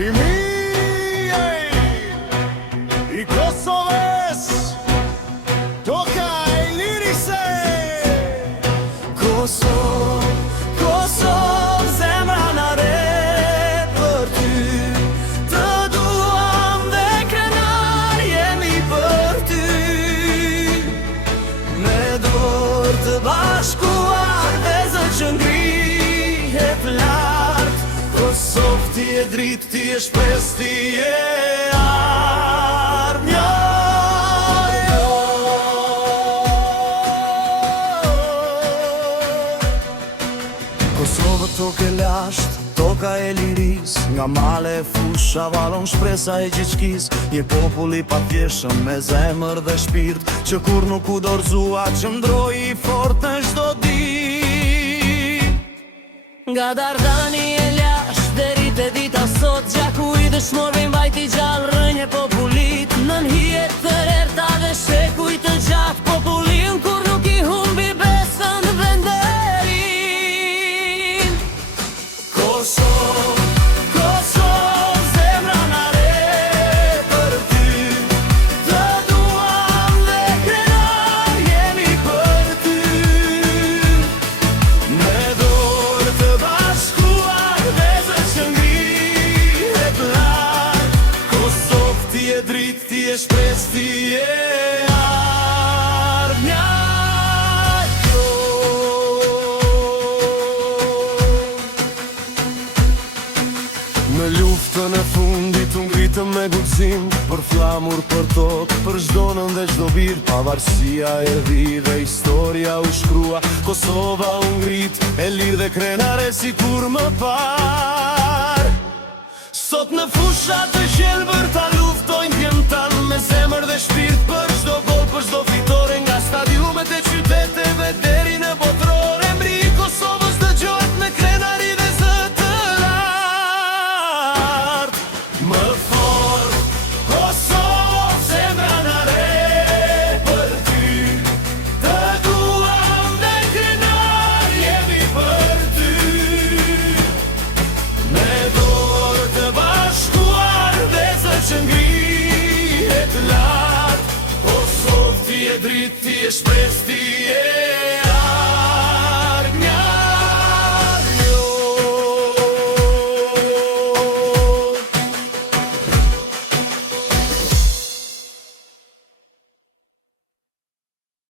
I Kosovës, toka e lirise. Kosovë, Kosovë, zemra në re për ty. Të duam dhe krenar jemi për ty. Me dorë të bashkuar dhe zë që ngrihet lart. Kosovë, ti e dritë, ti e shpes, ti e armja. Kosovë tokë e lasht, toka e liris. Nga male e fusha valon shpresa e gjithçkis. Një populli pa pjeshëm me zemër dhe shpirt, që kur nuk u dorëzua, që ndroi i fort në çdo ditë. Nga Dardani e lasht, deri te dita sot, gjaku i dëshmorve mbajti gjallë rënje popullit. Nën hijet të erta dhe shekuj të gjatë, popullin kur nuk i humbi besën dhe nderin. Kosovë, Kosovë, zemra në re për ty. Të duam dhe krenar jemi për ty. Me dorë të bashkuar dhe zë që ngrihet lart. Kosovë, ti e dritë, ti e shpes, ti e armja. Në luftën e fundit u ngritëm me guxim, për flamur, për tokë, për çdo nën dhe çdo bir. Pavarësia erdhi dhe historia u shkrua. Kosova u ngrit, e lirë dhe krenare si kur më par. Sot në fusha të gjelbër ta luftojnë djemtan, me zemër dhe shpirt për çdo gol, për çdo fitore. Nga stadiumet e qyteteve deri në botror, emri i Kosovës dëgjohet me krenari dhe zë të lartë. Më fort, Kosovë, zemra në re për ty. Të duam dhe krenar jemi për ty. Me dorë të bashkuar dhe zë që ngrihet lart. Kosovë, ti e dritë, ti e shpes, ti